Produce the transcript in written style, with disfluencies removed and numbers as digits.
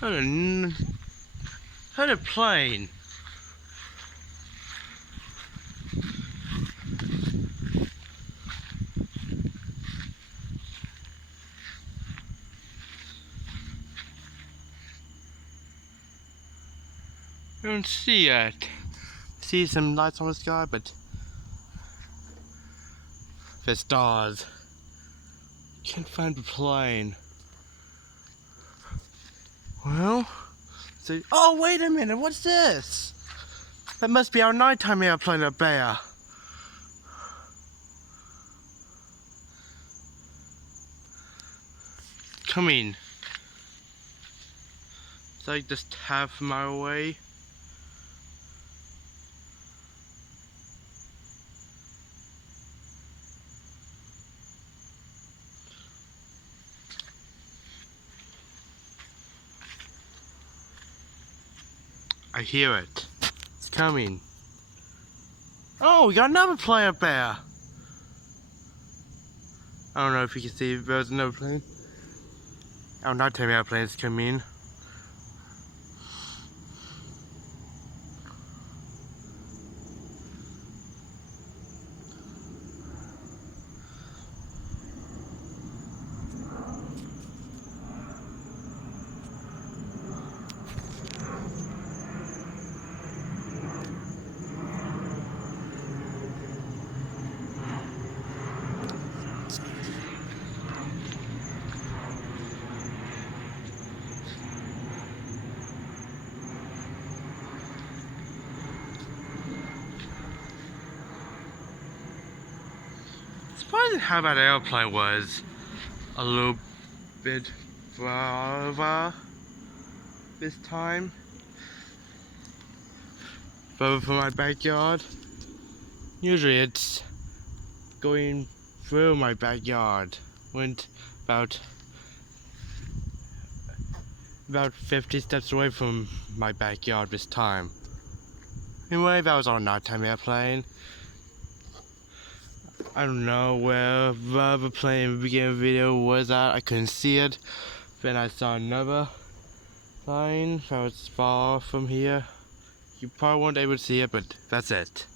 Heard a plane. I don't see it. See some lights on the sky, but there's stars. Can't find the plane. Well, so oh wait a minute, what's this? That must be our nighttime airplane up there. Coming. It's like just half a mile away. I hear it. It's coming. Oh, we got another plane up there. I don't know if you can see, there's another plane. Our nighttime airplane is coming. Surprising how that airplane was a little bit further this time. Further from my backyard. Usually it's going through my backyard. Went about 50 steps away from my backyard this time. Anyway, that was our nighttime airplane. I don't know where the other plane in the beginning of the video was at. I couldn't see it. Then I saw another plane that was far from here. You probably weren't able to see it, but that's it.